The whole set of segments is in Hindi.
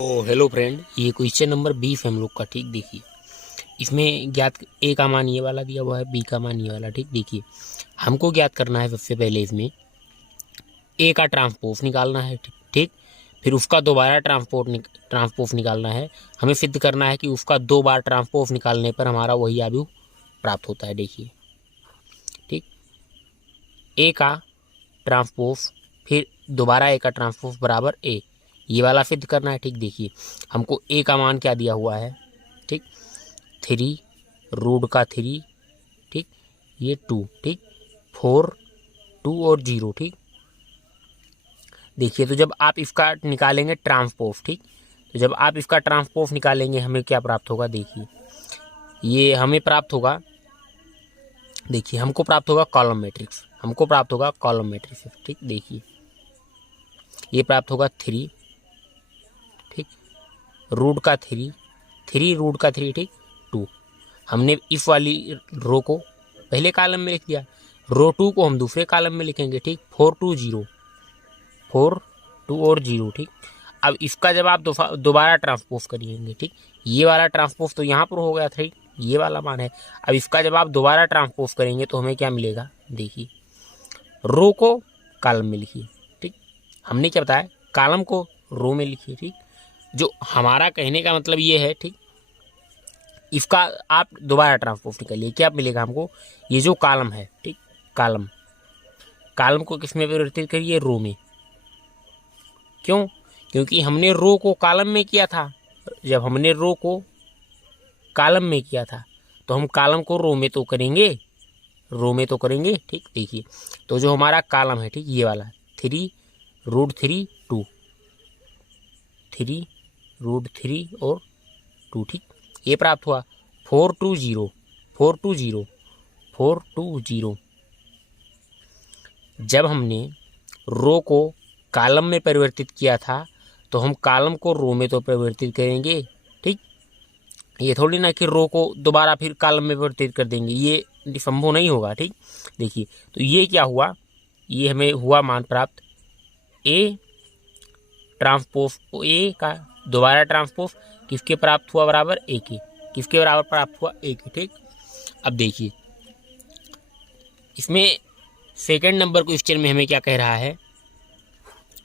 तो हेलो फ्रेंड, ये क्वेश्चन नंबर 20 है हम लोग का। ठीक देखिए, इसमें ज्ञात ए का मान ये वाला दिया हुआ है, बी का मान ये वाला। ठीक देखिए, हमको ज्ञात करना है सबसे पहले इसमें ए का ट्रांसपोज निकालना है। ठीक ठीक, फिर उसका दोबारा ट्रांसपोज निकालना है। हमें सिद्ध करना है कि उसका 2 बार ट्रांसपोज निकालने पर हमारा वही आव्यूह प्राप्त होता है। देखिए ठीक, ए का ट्रांसपोज फिर दोबारा ए का ट्रांसपोज बराबर ए, ये वाला सिद्ध करना है। ठीक देखिए, हमको ए का मान क्या दिया हुआ है, ठीक 3√3, ठीक ये 2, ठीक 4, 2 और 0। ठीक देखिए, तो जब आप इसका निकालेंगे ट्रांसपोज, ठीक तो जब आप इसका ट्रांसपोज निकालेंगे हमें क्या प्राप्त होगा। देखिए, ये हमें प्राप्त होगा, देखिए हमको प्राप्त होगा कॉलम मैट्रिक्स, हमको प्राप्त होगा कॉलम मैट्रिक्स। ठीक देखिए, ये प्राप्त होगा 3, ठीक √3, 3√3, ठीक 2। हमने इस वाली रो को पहले कॉलम में लिख दिया, रो 2 को हम दूसरे कॉलम में लिखेंगे। ठीक 4, 2, 0, 4, 2 और 0। ठीक, अब इसका जब आप दोबारा ट्रांसपोज करिएंगे, ठीक ये वाला ट्रांसपोज तो यहाँ पर हो गया था, ये वाला मान है। अब इसका जब आप दोबारा ट्रांसपोज करेंगे तो हमें क्या मिलेगा। देखिए, रो को कॉलम में लिखिए, ठीक हमने क्या बताया, कॉलम को रो में लिखिए। ठीक, जो हमारा कहने का मतलब ये है, ठीक इसका आप दोबारा ट्रांसपोज निकालिए, क्या मिलेगा हमको। ये जो कॉलम है, ठीक कॉलम को किस में परिवर्तित करिए, रो में। क्यों, क्योंकि हमने रो को कॉलम में किया था। जब हमने रो को कॉलम में किया था तो हम कॉलम को रो में तो करेंगे, ठीक देखिए, तो जो हमारा कॉलम है, ठीक ये वाला 3√3, 2, 3√3 और 2। ठीक, ये प्राप्त हुआ 4, 2, 0, 4, 2, 0, 4, 2, 0। जब हमने रो को कॉलम में परिवर्तित किया था तो हम कॉलम को रो में तो परिवर्तित करेंगे। ठीक, ये थोड़ी ना कि रो को दोबारा फिर कॉलम में परिवर्तित कर देंगे, ये संभव नहीं होगा। ठीक देखिए, तो ये क्या हुआ, ये हमें हुआ मान प्राप्त ए ट्रांसपोज, ए का दोबारा ट्रांसपोज किसके प्राप्त हुआ, बराबर ए के, किसके बराबर प्राप्त हुआ, ए के। ठीक, अब देखिए इसमें सेकंड नंबर क्वेश्चन में हमें क्या कह रहा है।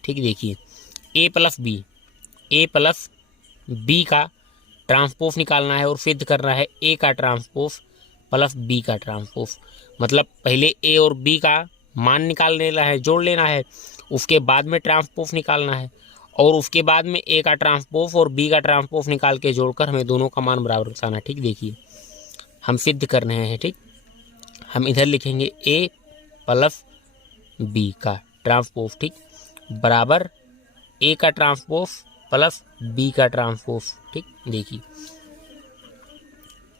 ठीक देखिए, ए प्लस बी का ट्रांसपोज निकालना है और सिद्ध करना है ए का ट्रांसपोज प्लस बी का ट्रांसपोज। मतलब पहले ए और बी का मान निकाल लेना है, जोड़ लेना है, उसके बाद में ट्रांसपोज निकालना है, और उसके बाद में ए का ट्रांसपोज और बी का ट्रांसपोज निकाल के जोड़कर हमें दोनों का मान बराबर रखना है। ठीक देखिए, हम सिद्ध कर रहे हैं। ठीक, हम इधर लिखेंगे ए प्लस बी का ट्रांसपोज, ठीक बराबर ए का ट्रांसपोज प्लस बी का ट्रांसपोज। ठीक देखिए,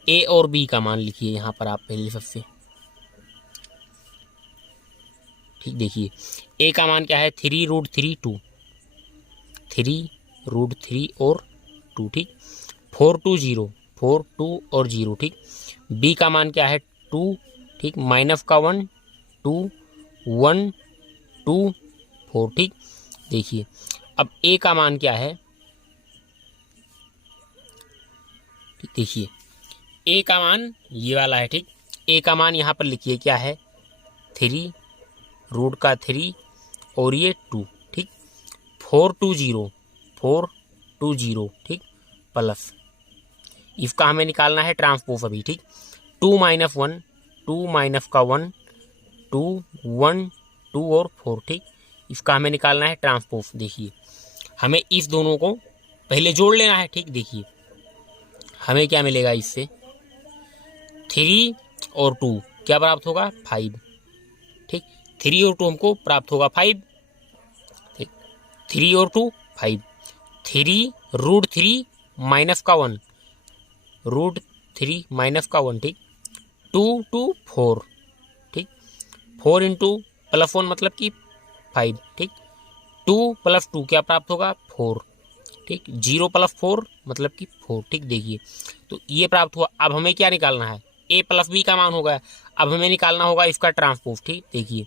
ए और बी का मान लिखिए यहाँ पर आप पहले सबसे। ठीक देखिए, ए का मान क्या है, 3√3, 2, 3√3 और 2। ठीक 4, 2, 0, 4, 2 और 0। ठीक, बी का मान क्या है, 2, ठीक माइनस का 1, 2, 1, 2, 4। ठीक देखिए, अब ए का मान क्या है, ठीक देखिए ए का मान ये वाला है। ठीक, ए का मान यहाँ पर लिखिए क्या है, 3√3 और ये 2। ठीक 4, 2, 0, 4, 2, 0। ठीक प्लस इसका हमें निकालना है ट्रांसपोज अभी। ठीक 2 - 1, 2 - का 1, 2, 1, 2 और 4। ठीक, इसका हमें निकालना है ट्रांसपोज। देखिए, हमें इस दोनों को पहले जोड़ लेना है। ठीक देखिए, हमें क्या मिलेगा इससे, 3 और 2 क्या प्राप्त होगा, 5। ठीक 3 और 2 हमको प्राप्त होगा 5। ठीक 3 और 2 5, 3√3 माइनस का 1, √3 माइनस का 1। ठीक 2, 2, 4। ठीक 4 इंटू प्लस 1 मतलब कि 5। ठीक 2 + 2 क्या प्राप्त होगा, 4। ठीक 0 + 4 मतलब कि 4। ठीक देखिए, तो ये प्राप्त हुआ। अब हमें क्या निकालना है, ए प्लस बी का मान हो गया, अब हमें निकालना होगा इसका ट्रांसपोज। ठीक देखिए,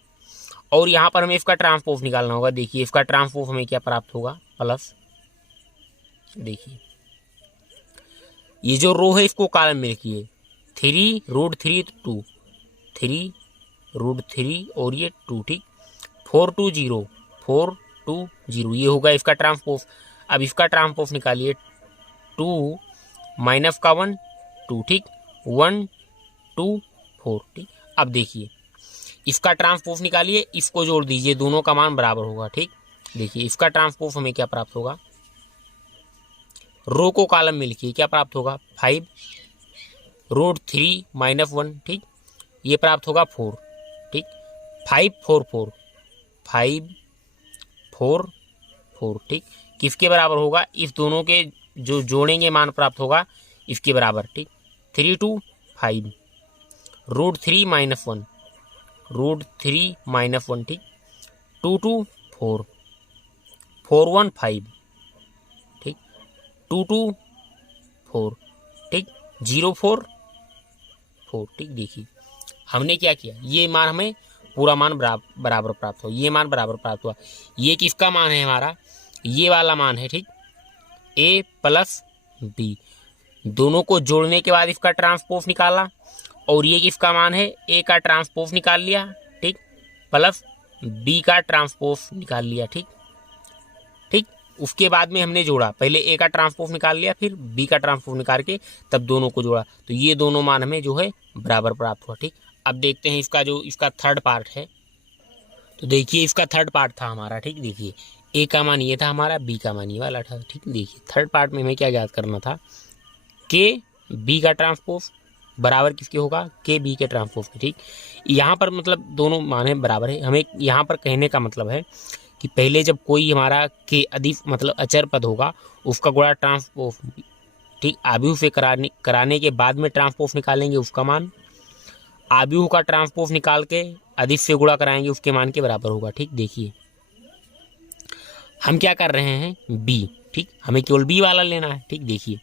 और यहाँ पर हमें इसका ट्रांसपोज निकालना होगा। देखिए, इसका ट्रांसपोज हमें क्या प्राप्त होगा, प्लस देखिए ये जो रो है इसको कॉलम में लिखिए, 3√3 2, 3√3 और ये 2, ठीक, 420, 420 ये होगा इसका ट्रांसपोज। अब इसका ट्रांसपोज निकालिए, 2 माइनस का 1 2, ठीक, 1 2 4, ठीक। अब देखिए इसका ट्रांसपोज निकालिए, इसको जोड़ दीजिए, दोनों का मान बराबर होगा, ठीक। देखिए इसका ट्रांसपोज हमें क्या प्राप्त होगा, रो को कॉलम में लिखिए, क्या प्राप्त होगा 5√3 - 1, ठीक, ये प्राप्त होगा 4, ठीक, 5 4 4, 5 4 4, ठीक। किसके बराबर होगा, इस दोनों के जो जोड़ेंगे मान प्राप्त होगा इसके बराबर, ठीक। 3 2 5, √3 - 1, √3 - 1, ठीक, 2 2 4, 4 1 5, ठीक, 2 2 4, ठीक, 0 4 4, ठीक। देखिए हमने क्या किया, ये मान हमें पूरा मान बराबर प्राप्त हो, ये मान बराबर प्राप्त हुआ। ये किसका मान है हमारा, ये वाला मान है, ठीक, a + b, दोनों को जोड़ने के बाद इसका ट्रांसपोज निकाला, और ये किसका मान है, a का ट्रांसपोज निकाल लिया, ठीक, प्लस b का ट्रांसपोज निकाल लिया, ठीक, ठीक। उसके बाद में हमने जोड़ा, पहले a का ट्रांसपोज निकाल लिया, फिर b का ट्रांसपोज निकाल के तब दोनों को जोड़ा, तो ये दोनों मान हमें जो है बराबर प्राप्त हुआ, ठीक। अब देखते हैं इसका थर्ड पार्ट है, तो देखिए इसका थर्ड पार्ट था हमारा, ठीक। देखिए a का मान ये था हमारा, b का मान ये वाला था, ठीक। देखिए थर्ड पार्ट में हमें क्या ज्ञात करना था, के b का ट्रांसपोज बराबर किसके होगा, के बी के ट्रांसपोज के, ठीक। यहाँ पर मतलब दोनों माने बराबर है, हमें यहाँ पर कहने का मतलब है कि पहले जब कोई हमारा के अधिक मतलब अचर पद होगा उसका गुणा ट्रांसपोज, ठीक, आव्यूह से कराने के बाद में ट्रांसपोज निकालेंगे उसका मान, आव्यूह का ट्रांसपोज निकाल के अधिक से गुणा कराएंगे उसके मान के बराबर होगा, ठीक। देखिए हम क्या कर रहे हैं, b, ठीक, हमें केवल b वाला लेना है, ठीक। देखिए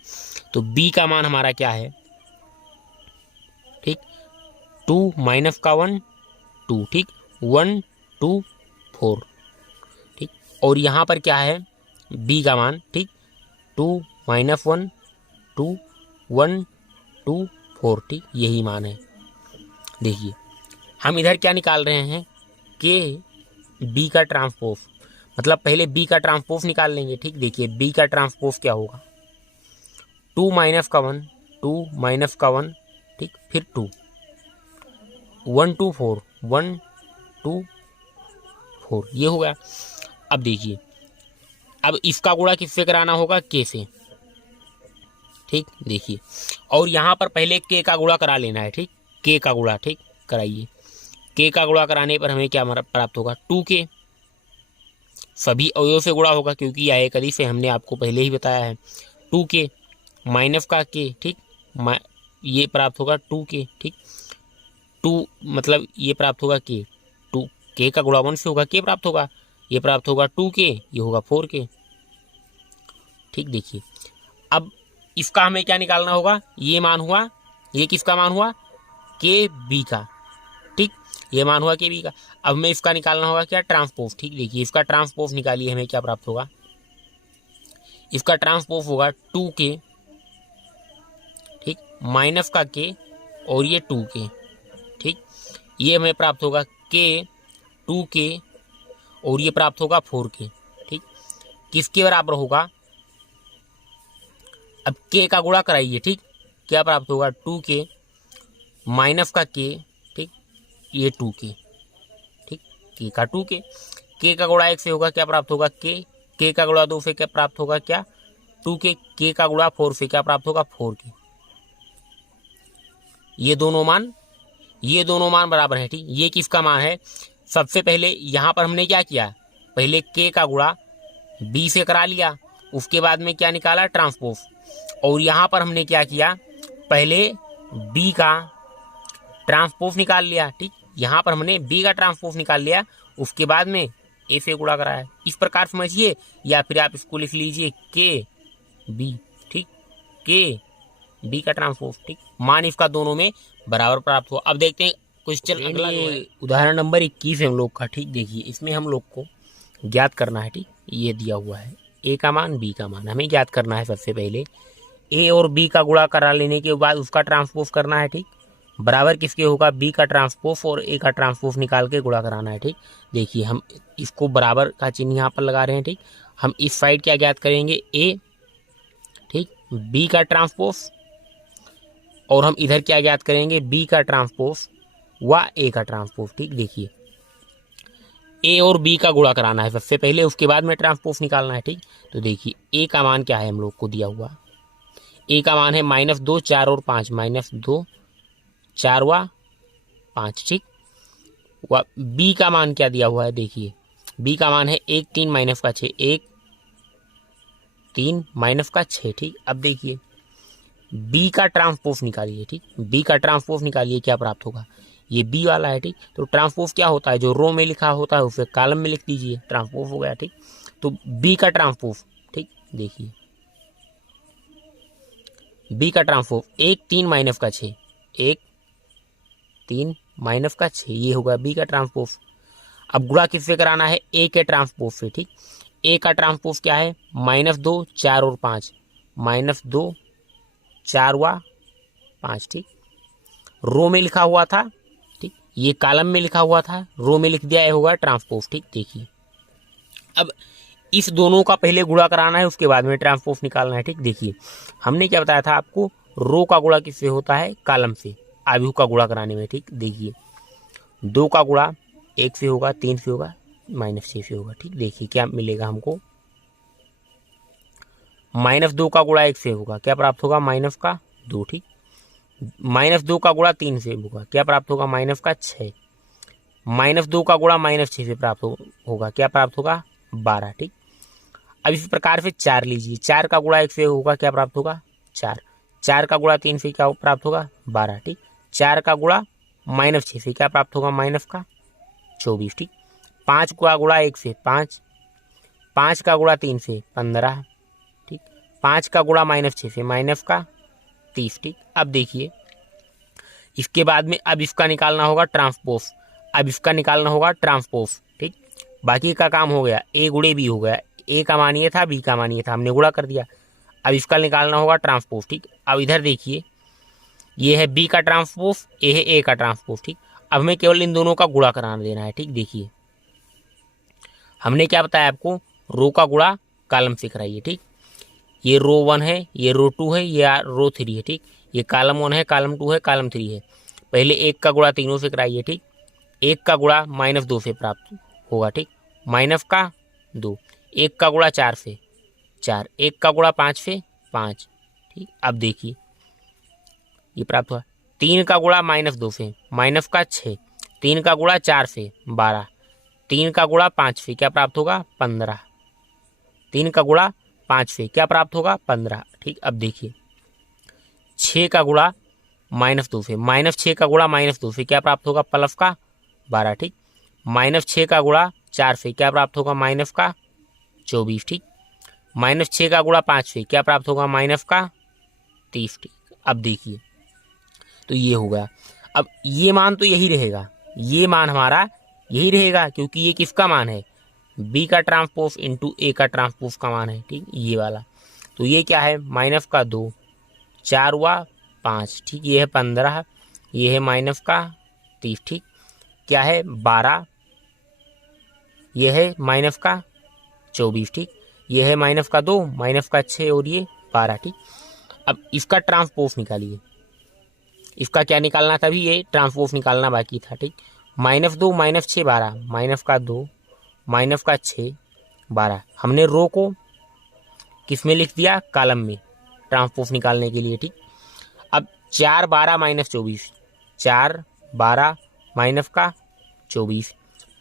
तो b का मान हमारा क्या है, ठीक, 2 माइनस का 1 2, ठीक, 1 2 4, ठीक। और यहाँ पर क्या है b का मान, ठीक, 2 - 1 2 1 2 4, ठीक, यही मान है। देखिए हम इधर क्या निकाल रहे हैं, के b का ट्रांसपोज, मतलब पहले b का ट्रांसपोज निकाल लेंगे, ठीक। देखिए b का ट्रांसपोज क्या होगा, 2 माइनस का 1 2 माइनस का 1, ठीक, फिर 2 1 2 4 1 2 4, ये हो गया। अब देखिए अब इसका गुणा किससे कराना होगा, के से, ठीक। देखिए और यहाँ पर पहले के का गुणा करा लेना है, ठीक, के का गुणा, ठीक, कराइए। के का गुणा कराने पर हमें क्या प्राप्त होगा, 2k, सभी अवयव से गुणा होगा क्योंकि यह एक अधिक से हमने आपको पहले ही बताया है, 2k माइनस का k, ठीक, ये प्राप्त होगा 2k, ठीक, 2 मतलब ये प्राप्त होगा k, 2 k का गुणा 1 से होगा, k प्राप्त होगा, ये प्राप्त होगा 2k, ये होगा 4k, ठीक। देखिए अब इसका हमें क्या निकालना होगा, ये मान हुआ, ये किसका मान हुआ, के बी का, ठीक, ये मान हुआ के बी का। अब हमें इसका निकालना होगा क्या, ट्रांसपोज, ठीक। देखिए इसका ट्रांसपोज निकालिए, हमें क्या प्राप्त होगा, इसका ट्रांसपोज होगा 2k, ठीक, माइनस का k और ये 2k, ठीक, ये हमें प्राप्त होगा k 2k और ये प्राप्त होगा 4k, ठीक। किसके बराबर होगा, अब k का गुणा कराइए, ठीक, क्या प्राप्त होगा 2k माइनस का k, ठीक, ये 2k, ठीक, k का 2k, k का गुणा 1 से होगा, क्या प्राप्त होगा k का गुणा 2 से क्या प्राप्त होगा, क्या 2k, k का गुणा 4 से क्या प्राप्त होगा 4k, ये दोनों मान बराबर है, ठीक। ये किसका मान है, सबसे पहले यहाँ पर हमने क्या किया, पहले k का गुणा b से करा लिया, उसके बाद में क्या निकाला, ट्रांसपोज, और यहाँ पर हमने क्या किया, पहले b का ट्रांसपोज निकाल लिया, ठीक, यहाँ पर हमने b का ट्रांसपोज निकाल लिया, उसके बाद में a से गुणा कराया, इस प्रकार समझिए, या फिर आप इसको लिख लीजिए k b, ठीक, k b का ट्रांसपोज, ठीक, मान इसका दोनों में बराबर प्राप्त हुआ। अब देखते हैं क्वेश्चन अगला, उदाहरण नंबर 21 है हम लोग का, ठीक। देखिए इसमें हम लोग को ज्ञात करना है, ठीक, ये दिया हुआ है ए का मान बी का मान हमें याद करना है। सबसे पहले ए और बी का गुणा करा लेने के बाद उसका ट्रांसपोज करना है, ठीक। बराबर किसके होगा, बी का ट्रांसपोज और ए का ट्रांसपोज निकाल के गुणा कराना है, ठीक। देखिए हम इसको बराबर का चिन्ह यहाँ पर लगा रहे हैं, ठीक। हम इस साइड क्या ज्ञात करेंगे, ए, ठीक, बी का ट्रांसपोज, और हम इधर क्या ज्ञात करेंगे, बी का ट्रांसपोज व ए का ट्रांसपोज, ठीक। देखिए ए और बी का गुणा कराना है सबसे पहले, उसके बाद में ट्रांसपोज निकालना है, ठीक। तो देखिए ए का मान क्या है हम लोग को दिया हुआ, ए का मान है -2, 4 और 5, -2, 4 व 5, ठीक। व बी का मान क्या दिया हुआ है, देखिए बी का मान है 1, 3 माइनस का 6, 1, 3 माइनस का 6, ठीक। अब देखिए बी का ट्रांसपोज निकालिए, ठीक। बी का ट्रांसपोज निकालिए, क्या प्राप्त होगा, ये बी वाला है, ठीक। तो ट्रांसपोज क्या होता है, जो रो में लिखा होता है उसे कॉलम में लिख दीजिए, ट्रांसपोज हो गया, ठीक। तो बी का ट्रांसपोज, ठीक, देखिए बी का ट्रांसपोज 1, 3 माइनस का 6, 1, 3 माइनस का 6, ये होगा बी का ट्रांसपोज। अब गुणा किससे कराना है, ए के ट्रांसपोज से, ठीक। ए का ट्रांसपोज क्या है, -2, 4 और 5, -2, 4 व 5, ठीक। रो में लिखा हुआ था, ठीक, ये कॉलम में लिखा हुआ था, रो में लिख दिया, ये होगा ट्रांसपोज, ठीक। देखिए अब इस दोनों का पहले गुणा कराना है, उसके बाद में ट्रांसपोज निकालना है, ठीक। देखिए हमने क्या बताया था आपको, रो का गुणा किससे होता है, कॉलम से, आव्यूह का गुणा कराने में, ठीक। देखिए 2 का गुणा 1 से होगा, 3 से होगा, -6 से होगा, ठीक। देखिए क्या मिलेगा हमको, -2 का गुणा 1 से होगा, क्या प्राप्त होगा, -2, ठीक। -2 का गुणा 3 से होगा, क्या प्राप्त होगा, -6, -2 का गुणा -6 से प्राप्त होगा, क्या प्राप्त होगा, 12, ठीक। अब इस प्रकार से 4 लीजिए, 4 का गुणा 1 से होगा, क्या प्राप्त होगा, 4, 4 का गुणा 3 से क्या प्राप्त होगा, 12, ठीक। 4 का गुणा -6 से क्या प्राप्त होगा, -24, ठीक। 5 का गुणा 1 से 5, 5 का गुणा 3 से 15, ठीक। 5 का गुणा -6 से -30, ठीक। अब देखिए इसके बाद में अब इसका निकालना होगा ट्रांसपोज, अब इसका निकालना होगा ट्रांसपोज, ठीक। बाकी का काम हो गया, ए गुणे बी हो गया, ए का मान ये था, बी का मान ये था, हमने गुणा कर दिया। अब इसका निकालना होगा ट्रांसपोज, ठीक। अब इधर देखिए ये है बी का ट्रांसपोज, ये है ए का ट्रांसपोज, ठीक। अब हमें केवल इन दोनों का गुणा कराना देना है, ठीक। देखिए हमने क्या बताया आपको, रो का गुणा कॉलम से कराइए, ठीक। ये रो 1 है, ये रो 2 है, ये रो 3 है, ठीक। ये कॉलम 1 है, कॉलम 2 है, कॉलम 3 है। पहले 1 का गुणा तीनों से कराइए, ठीक। 1 का गुणा -2 से प्राप्त होगा, ठीक, -2, 1 का गुणा 4 से 4, 1 का गुणा 5 से 5, ठीक। अब देखिए ये प्राप्त हुआ, 3 का गुणा -2 से -6, 3 का गुणा 4 से 12, 3 का गुणा 5 से क्या प्राप्त होगा, 15, 3 का गुणा 5 से क्या प्राप्त होगा, 15, ठीक। अब देखिए 6 का गुणा -2 से, -6 का गुणा -2 से क्या प्राप्त होगा, +12, ठीक। -6 का गुणा 4 से क्या प्राप्त होगा, -24, ठीक। -6 का गुणा 5 से क्या प्राप्त होगा, -30, ठीक। अब देखिए तो ये हो गया। अब ये मान तो यही रहेगा, ये मान हमारा यही रहेगा, क्योंकि ये किसका मान है, बी का ट्रांसपोज इंटू ए का ट्रांसपोज का मान है, ठीक, ये वाला। तो ये क्या है, -2, 4 व 5, ठीक। ये है 15, ये है -30, ठीक। क्या है 12, ये है -24, ठीक। ये है -2, -6 और ये 12, ठीक। अब इसका ट्रांसपोज निकालिए, इसका क्या निकालना था, अभी ये ट्रांसपोज निकालना बाकी था, ठीक। -2, -6, 12, -2, -6, 12, हमने रो को किस में लिख दिया, कॉलम में, ट्रांसपोज निकालने के लिए, ठीक। अब 4, 12 -24, 4, 12 -24,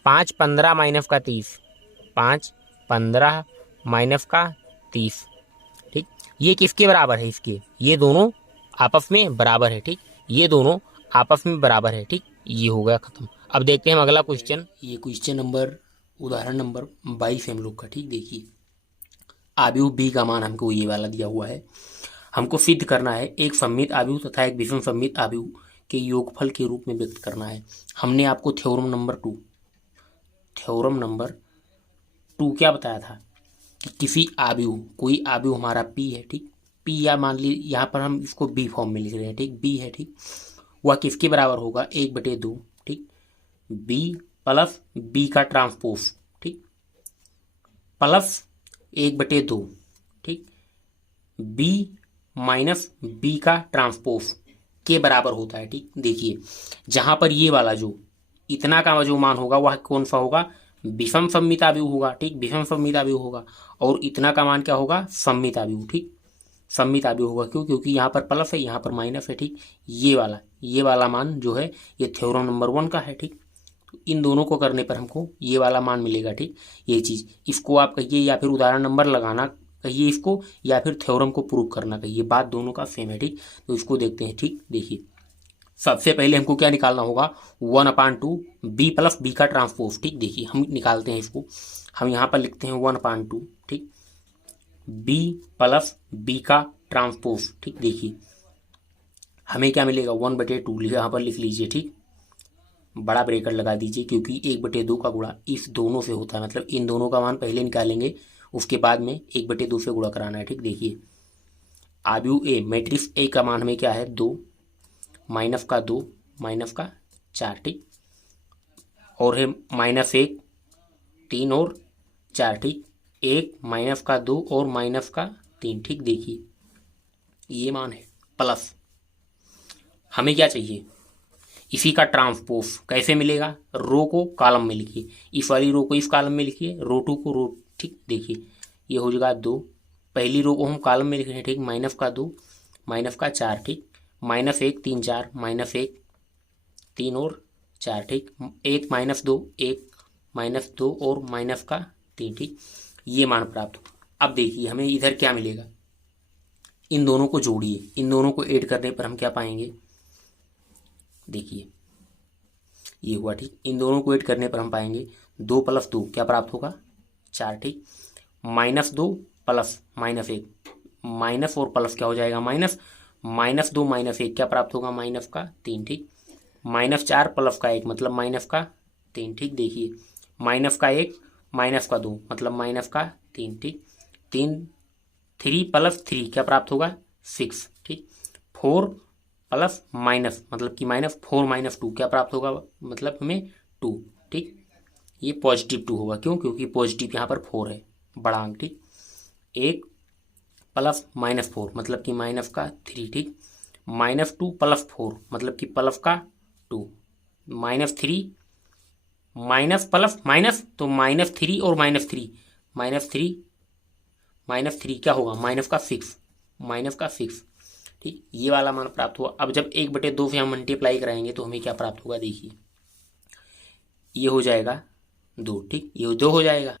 5, 15 -30, 5, 15 -30, ठीक। ये किसके बराबर है, इसके, ये दोनों आपस में बराबर है, ठीक। ये दोनों आपस में बराबर है, ठीक। ये हो गया खत्म। अब देखते हैं हम अगला क्वेश्चन, ये क्वेश्चन नंबर, उदाहरण नंबर 22 हम लोग का, ठीक। देखिए आव्यूह बी का मान हमको ये वाला दिया हुआ है, हमको सिद्ध करना है एक सममित आव्यूह तथा एक विषम सममित आव्यूह के योगफल के रूप में व्यक्त करना है। हमने आपको थ्योरम नंबर 2 क्या बताया था कि किसी आव्यूह, कोई आव्यूह हमारा पी है, ठीक, पी, या मान ली यहाँ पर हम इसको बी फॉर्म में लिख रहे हैं, ठीक, बी है, ठीक, वह किसके बराबर होगा, 1/2, ठीक, बी प्लस बी का ट्रांसपोज, ठीक, प्लस 1/2, ठीक, बी माइनस बी का ट्रांसपोज के बराबर होता है, ठीक। देखिए जहां पर ये वाला जो इतना का जो मान होगा वह कौन सा होगा, विषम सममिताव्यूह होगा, ठीक, विषम सममिताव्यूह होगा। और इतना का मान क्या होगा, सममिताव्यूह, ठीक, सममिताव्यूह होगा। क्यों, क्योंकि यहाँ पर प्लस है, यहाँ पर माइनस है, ठीक। ये वाला मान जो है ये थ्योरम नंबर 1 का है, ठीक। तो इन दोनों को करने पर हमको ये वाला मान मिलेगा, ठीक। ये चीज इसको आप कहिए या फिर उदाहरण नंबर लगाना कहिए इसको, या फिर थ्योरम को प्रूव करना कहिए, बात दोनों का सेम है, ठीक। तो इसको देखते हैं, ठीक। देखिए सबसे पहले हमको क्या निकालना होगा, 1/2 बी प्लस बी का ट्रांसपोज, ठीक। देखिए हम निकालते हैं इसको, हम यहाँ पर लिखते हैं 1/2, ठीक, बी प्लस बी का ट्रांसपोज, ठीक। देखिए हमें क्या मिलेगा, 1/2 यहाँ पर लिख लीजिए, ठीक, बड़ा ब्रेकेट लगा दीजिए, क्योंकि 1/2 का गुणा इस दोनों से होता है, मतलब इन दोनों का मान पहले निकालेंगे, उसके बाद में 1/2 से गुणा कराना है, ठीक। देखिए आव्यूह ए, मैट्रिक्स ए का मान हमें क्या है, 2 माइनस का 2 माइनस का 4, ठीक, और है -1 3 और 4, ठीक, 1 माइनस का 2 और माइनस का 3, ठीक। देखिए ये मान है प्लस, हमें क्या चाहिए, इसी का ट्रांसपोज कैसे मिलेगा, रो को कॉलम में लिखिए, इस वाली रो को इस कॉलम में लिखिए, रो 2 को रो, ठीक। देखिए ये हो जाएगा 2, पहली रो को हम कॉलम में लिख रहे हैं, ठीक, माइनस का 2 माइनस का 4, ठीक, -1 3 4 -1 3 और 4, ठीक, 1 -2 1 -2 और माइनस का 3, ठीक। ये मान प्राप्त हो। अब देखिए हमें इधर क्या मिलेगा, इन दोनों को जोड़िए, इन दोनों को ऐड करने पर हम क्या पाएंगे, देखिए ये हुआ, ठीक, इन दोनों को ऐड करने पर हम पाएंगे 2 + 2 क्या प्राप्त होगा, 4, ठीक, -2 प्लस -1 माइनस और प्लस क्या हो जाएगा, माइनस, -2 -1 क्या प्राप्त होगा, माइनस का 3, ठीक, -4 प्लस का 1 मतलब माइनस का 3, ठीक। देखिए माइनस का 1 माइनस का 2 मतलब माइनस का 3, ठीक, 3 + 3 क्या प्राप्त होगा, 6, ठीक, 4 प्लस माइनस मतलब कि -4 - 2 क्या प्राप्त होगा, मतलब हमें 2, ठीक। ये पॉजिटिव 2 होगा, क्यों, क्योंकि पॉजिटिव यहाँ पर 4 है, बड़ा अंक, ठीक। 1 प्लस -4 मतलब कि माइनस का 3, ठीक, -2 + 4 मतलब कि प्लस का 2, -3 माइनस प्लस माइनस तो -3 और -3 -3 क्या होगा, माइनस का 6, ठीक। ये वाला मान प्राप्त हुआ। अब जब 1/2 से हम मल्टीप्लाई कराएंगे तो हमें क्या प्राप्त होगा, देखिए ये हो जाएगा 2, ठीक, ये 2 हो जाएगा,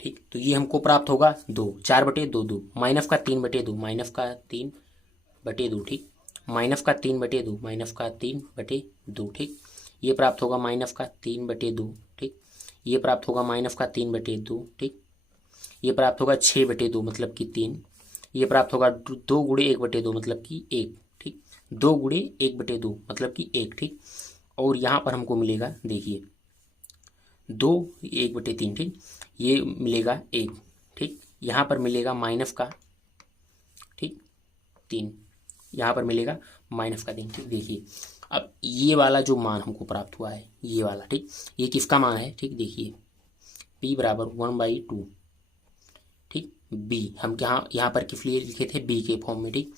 ठीक। तो ये हमको प्राप्त होगा 2, 4/2 2 माइनस का 3/2 माइनस का 3/2, ठीक, माइनस का 3/2 माइनस का 3/2, ठीक। ये प्राप्त होगा माइनस का 3/2, ठीक। ये प्राप्त होगा माइनस का 3/2, ठीक। ये प्राप्त होगा 6/2 मतलब कि 3। ये प्राप्त होगा 2 × 1/2 मतलब कि 1, ठीक, 2 × 1/2 मतलब कि 1, ठीक। और यहाँ पर हमको मिलेगा, देखिए 2 1/3, ठीक, ये मिलेगा 1, ठीक, यहाँ पर मिलेगा माइनस का, ठीक, 3, यहाँ पर मिलेगा माइनस का 3, ठीक। देखिए अब ये वाला जो मान हमको प्राप्त हुआ है, ये वाला, ठीक, ये किसका मान है, ठीक। देखिए p बराबर 1/2, ठीक, b हम यहाँ पर किस लिए लिखे थे, b के फॉर्म में, ठीक।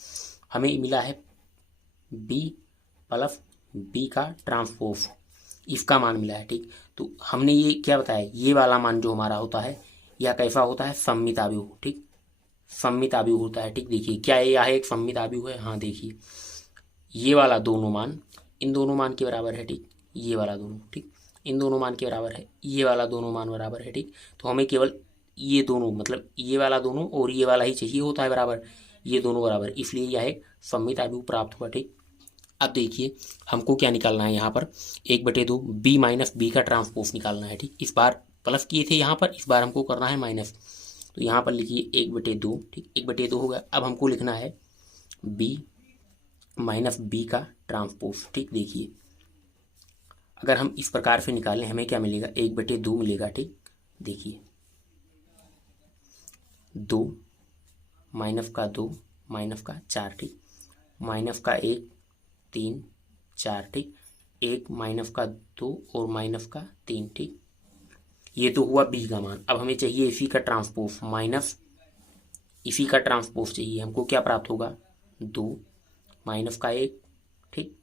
हमें मिला है b प्लस b का ट्रांसपोज, इसका मान मिला है, ठीक। तो हमने ये क्या बताया, ये वाला मान जो हमारा होता है यह कैसा होता है, सममित आव्यूह, ठीक, सममित आव्यूह होता है, ठीक। देखिए क्या यह एक सममित आव्यूह है, हाँ देखिए ये वाला दोनों मान इन दोनों मान के बराबर है, ठीक, ये वाला दोनों, ठीक, इन दोनों मान के बराबर है, ये वाला दोनों मान बराबर है, ठीक। तो हमें केवल ये दोनों मतलब ये वाला दोनों और ये वाला ही चाहिए होता है बराबर, ये दोनों बराबर, इसलिए यह एक सममित आव्यूह प्राप्त हुआ, ठीक। अब देखिए हमको क्या निकालना है, यहाँ पर 1/2 b माइनस बी का ट्रांसपोज निकालना है, ठीक। इस बार प्लस किए थे यहाँ पर, इस बार हमको करना है माइनस, तो यहाँ पर लिखिए 1/2, ठीक, 1/2 हो गया। अब हमको लिखना है b माइनस बी का ट्रांसपोज, ठीक। देखिए अगर हम इस प्रकार से निकालें हमें क्या मिलेगा, 1/2 मिलेगा, ठीक। देखिए 2 माइनस का 2 माइनस का 4 ठीक, माइनस का 1 3 4 ठीक, 1 माइनस का 2 और माइनस का 3 ठीक। ये तो हुआ बी का मान। अब हमें चाहिए इसी का ट्रांसपोज, माइनस इसी का ट्रांसपोज चाहिए हमको। क्या प्राप्त होगा? 2 माइनस का 1 ठीक,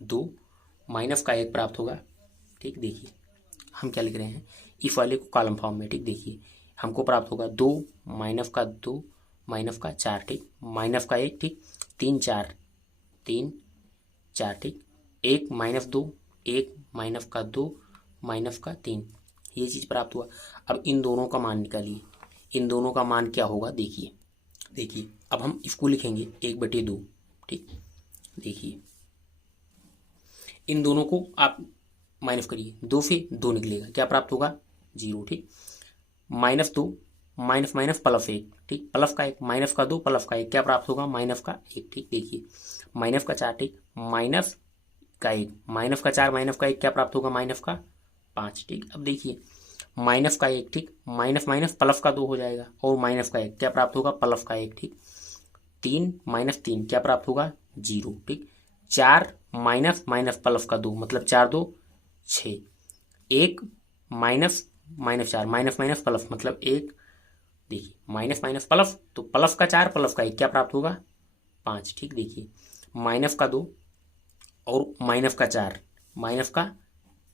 2 माइनस का 1 प्राप्त होगा ठीक। देखिए हम क्या लिख रहे हैं, इफ वाले को कॉलम फॉर्म में ठीक। देखिए हमको प्राप्त होगा 2 माइनस का 2 माइनस का 4 ठीक, माइनस का 1 ठीक, 3 4 3 4 ठीक, 1 माइनस 2 1 माइनस का 2 माइनस का 3, ये चीज़ प्राप्त हुआ। अब इन दोनों का मान निकालिए, इन दोनों का मान क्या होगा? देखिए अब हम इसको लिखेंगे 1/2 ठीक। देखिए इन दोनों को आप माइनस करिए, 2 से 2 निकलेगा, क्या प्राप्त होगा? 0 ठीक। -2 माइनस माइनस प्लस 1 ठीक, प्लस का 1 माइनस का 2 प्लस का 1, क्या प्राप्त होगा? माइनस का 1 ठीक। देखिए माइनस का 4 ठीक, माइनस का 1 माइनस का 4 माइनस का 1, क्या प्राप्त होगा? माइनस का 5 ठीक। अब देखिए माइनस का 1 ठीक, माइनस माइनस प्लस का 2 हो जाएगा, और माइनस का 1 क्या प्राप्त होगा? प्लस का 1 ठीक। 3 माइनस 3 क्या प्राप्त होगा? 0 ठीक। 4 माइनस माइनस प्लस का 2 मतलब 4 2 6, 1 minus minus 4 minus minus plus मतलब 1, देखिए माइनस माइनस प्लस, तो प्लस का 4 प्लस का 1 क्या प्राप्त होगा? 5 ठीक। देखिए माइनस का 2 और माइनस का 4 माइनस का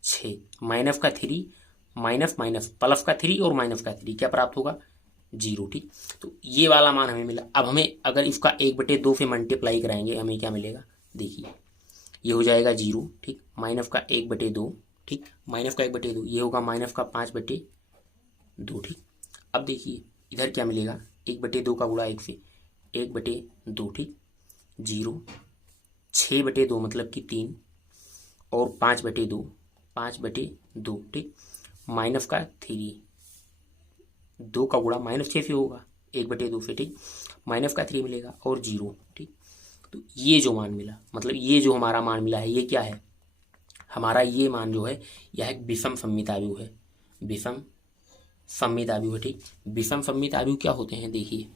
6 माइनस का 3 माइनस माइनस प्लस का 3 और माइनस का 3, क्या प्राप्त होगा? 0 ठीक। तो ये वाला मान हमें मिला। अब हमें अगर इसका 1/2 से मल्टीप्लाई कराएंगे हमें क्या मिलेगा? देखिए ये हो जाएगा 0 ठीक, माइनस का 1/2 ठीक, माइनस का 1/2 ये होगा माइनस का 5/2 ठीक। अब देखिए इधर क्या मिलेगा? 1/2 का गुणा 1 से 1/2 ठीक, 0 6/2 मतलब कि 3 और 5/2 5/2 ठीक, माइनस का 3 2 का गुणा माइनस 6 से होगा 1/2 से ठीक, माइनस का 3 मिलेगा और 0 ठीक। तो ये जो मान मिला, मतलब ये जो हमारा मान मिला है, ये क्या है? हमारा ये मान जो है यह एक विषम सममित आव्यूह है, विषम सममित आव्यूह है ठीक। विषम सममित आव्यूह क्या होते हैं? देखिए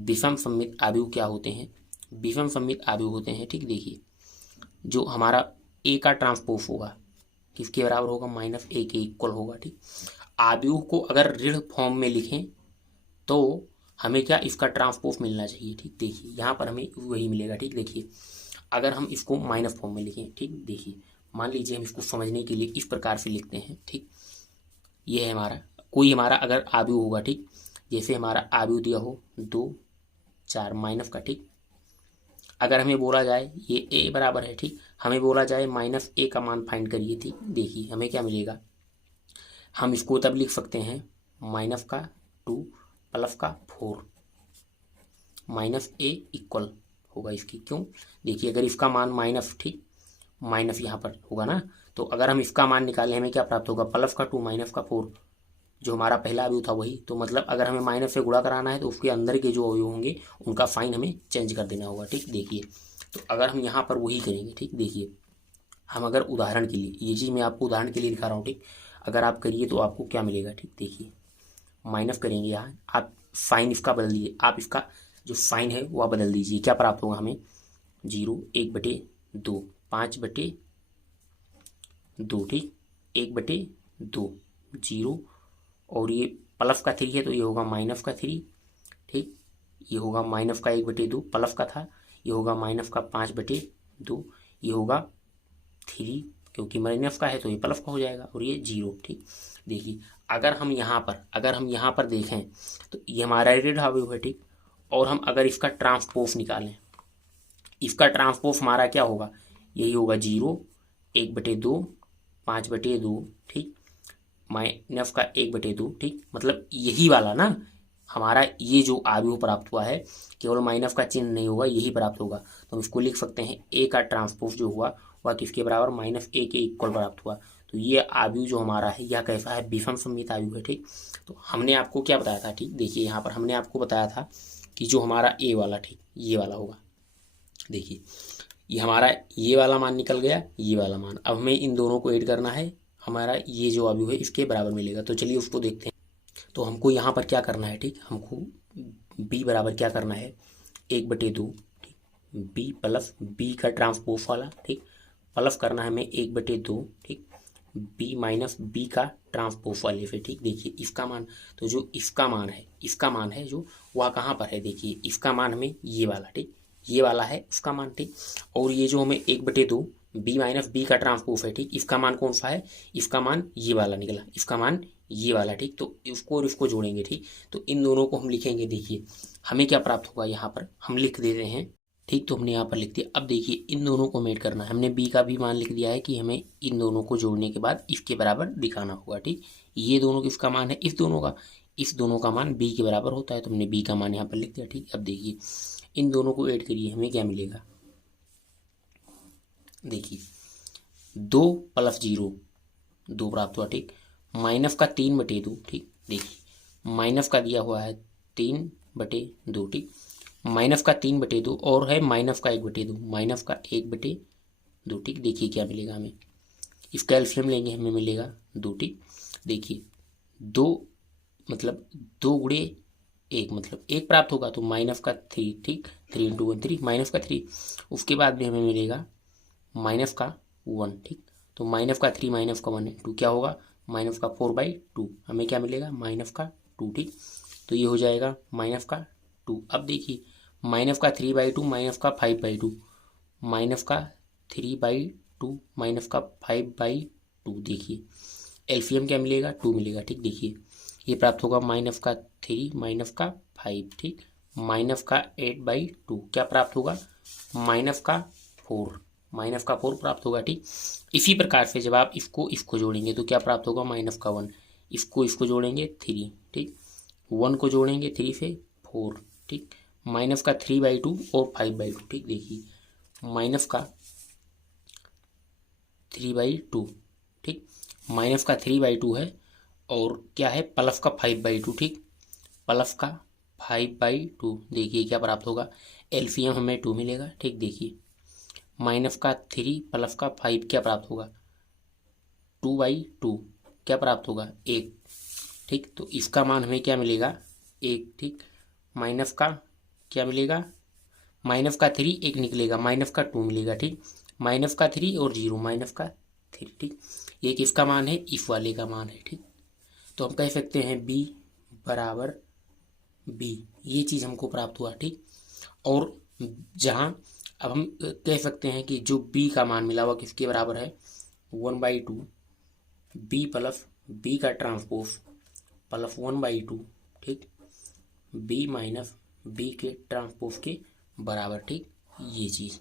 विषम सममित आव्यूह क्या होते हैं? विषम सममित आव्यूह होते हैं ठीक। देखिए जो हमारा ए का ट्रांसपोज होगा किसके बराबर होगा? -a के इक्वल होगा ठीक। आव्यूह को अगर ऋण फॉर्म में लिखें तो हमें क्या? इसका ट्रांसपोज मिलना चाहिए ठीक। देखिए यहाँ पर हमें वही मिलेगा ठीक। देखिए अगर हम इसको माइनस फॉर्म में लिखें ठीक, देखिए मान लीजिए हम इसको समझने के लिए इस प्रकार से लिखते हैं ठीक। ये है हमारा कोई हमारा अगर आव्यूह होगा ठीक, जैसे हमारा आव्यूह दिया हो 2 4 माइनस का ठीक। अगर हमें बोला जाए ये a बराबर है ठीक, हमें बोला जाए -a का मान फाइंड करिए ठीक। देखिए हमें क्या मिलेगा? हम इसको तब लिख सकते हैं -2 प्लस का 4 -a इक्वल होगा इसकी। क्यों? देखिए अगर इसका मान माइनस ठीक, माइनस यहाँ पर होगा ना, तो अगर हम इसका मान निकालें हमें क्या प्राप्त होगा? +2 माइनस का 4, जो हमारा पहला अवयव था वही। तो मतलब अगर हमें माइनस से गुणा कराना है तो उसके अंदर के जो अवयव होंगे उनका साइन हमें चेंज कर देना होगा ठीक। देखिए तो अगर हम यहाँ पर वही करेंगे ठीक। देखिए हम अगर उदाहरण के लिए, ये चीज़ मैं आपको उदाहरण के लिए दिखा रहा हूँ ठीक, अगर आप करिए तो आपको क्या मिलेगा ठीक। देखिए माइनस करेंगे यहाँ, आप साइन इसका बदल दीजिए, आप इसका जो साइन है वह बदल दीजिए, क्या प्राप्त होगा हमें? 0 1/2 5/2 ठीक, 1/2 0, और ये प्लस का 3 है तो ये होगा माइनस का 3 ठीक, ये होगा माइनस का 1/2 प्लस का था, ये होगा माइनस का 5/2, ये होगा 3 क्योंकि माइनस का है तो ये प्लस का हो जाएगा, और ये 0 ठीक। देखिए अगर हम यहाँ पर देखें तो ये हमारा ऋण अवयव है ठीक, और हम अगर इसका ट्रांसपोज निकालें, इसका ट्रांसपोज हमारा क्या होगा? यही होगा 0 1/2 5/2 ठीक, माइनस का 1/2 ठीक, मतलब यही वाला ना हमारा ये जो अवयव प्राप्त हुआ है, केवल माइनस का चिन्ह नहीं होगा, यही प्राप्त होगा। तो हम इसको लिख सकते हैं a का ट्रांसपोज जो हुआ वह किसके बराबर? -a के इक्वल प्राप्त हुआ। तो ये अवयव जो हमारा है यह कैसा है? विषम सममित अवयव है ठीक। तो हमने आपको क्या बताया था ठीक, देखिए यहाँ पर हमने आपको बताया था कि जो हमारा a वाला ठीक ये वाला होगा। देखिए ये हमारा ये वाला मान निकल गया, ये वाला मान, अब हमें इन दोनों को ऐड करना है, हमारा ये जो अवयव है इसके बराबर मिलेगा। तो चलिए उसको देखते हैं। तो हमको यहाँ पर क्या करना है, ठीक, हमको b बराबर क्या करना है 1/2, ठीक, b प्लस b का ट्रांसपोज वाला, ठीक, प्लस करना है हमें 1/2, ठीक, b माइनस b का ट्रांसपोज वाले पे, ठीक। देखिए इसका मान, तो जो इसका मान है जो वह कहाँ पर है, देखिए इसका मान हमें ये वाला, ठीक, ये वाला है उसका मान, ठीक। और ये जो हमें 1/2 b माइनस b का ट्रांसपोज है, ठीक, इसका मान कौन सा है, इसका मान ये वाला निकला, इसका मान ये वाला, ठीक। तो इसको और इसको जोड़ेंगे, ठीक, तो इन दोनों को हम लिखेंगे। देखिए हमें क्या प्राप्त होगा, यहाँ पर हम लिख देते हैं, ठीक, तो हमने यहाँ पर लिख दिया। अब देखिए इन दोनों को मेट करना है, हमने b का भी मान लिख दिया है कि हमें इन दोनों को जोड़ने के बाद इसके बराबर दिखाना होगा, ठीक। ये दोनों किसका मान है, इस दोनों का मान b के बराबर होता है, तो हमने b का मान यहाँ पर लिख दिया, ठीक। अब देखिए इन दोनों को ऐड करिए, हमें क्या मिलेगा, देखिए 2 + 0 2 प्राप्त हुआ, ठीक, माइनस का 3/2, ठीक, देखिए माइनस का दिया हुआ है 3/2, ठीक, माइनस का 3/2 और है माइनस का 1/2, माइनस का 1/2, ठीक। देखिए क्या मिलेगा हमें, इसका एलसीएम लेंगे हमें मिलेगा 2, ठीक। देखिए 2 मतलब 2 गुणे 1 मतलब 1 प्राप्त होगा, तो माइनस का 3, ठीक, 3 × 1 3 माइनस का 3, उसके बाद भी हमें मिलेगा माइनस का 1, ठीक, तो माइनस का 3 माइनस का 1 2 क्या होगा, माइनस का 4/2, हमें क्या मिलेगा माइनस का 2, ठीक। तो ये हो जाएगा माइनस का 2। अब देखिए माइनस का 3/2 माइनस का 5/2, माइनस का 3/2 माइनस का 5/2, देखिए एलसीएम क्या मिलेगा 2 मिलेगा, ठीक। देखिए ये प्राप्त होगा माइनस का 3 माइनस का 5, ठीक, माइनस का 8/2 क्या प्राप्त होगा, माइनस का 4 प्राप्त होगा, ठीक। इसी प्रकार से जब आप इसको जोड़ेंगे तो क्या प्राप्त होगा, माइनस का 1, इसको जोड़ेंगे 3, ठीक, 1 को जोड़ेंगे 3 से 4, ठीक, माइनस का 3/2 और 5/2, ठीक। देखिए माइनस का 3/2, ठीक, माइनस का 3/2 है और क्या है प्लस का 5/2, ठीक, प्लस का 5/2, देखिए क्या प्राप्त होगा, एलसीएम हमें 2 मिलेगा, ठीक। देखिए माइनस का 3 प्लस का 5 क्या प्राप्त होगा, 2/2 क्या प्राप्त होगा 1, ठीक, तो इसका मान हमें क्या मिलेगा 1, ठीक, माइनस का क्या मिलेगा, माइनस का 3 1 निकलेगा, माइनस का 2 मिलेगा, ठीक, माइनस का 3 और 0 माइनस का 3, ठीक। ये किसका मान है, इस वाले का मान है, ठीक। तो हम कह सकते हैं b बराबर b, ये चीज़ हमको प्राप्त हुआ, ठीक। और जहाँ अब हम कह सकते हैं कि जो b का मान मिला हुआ किसके बराबर है 1/2 b प्लस b का ट्रांसपोज प्लस 1/2, ठीक, b माइनस b के ट्रांसपोज के बराबर, ठीक, ये चीज़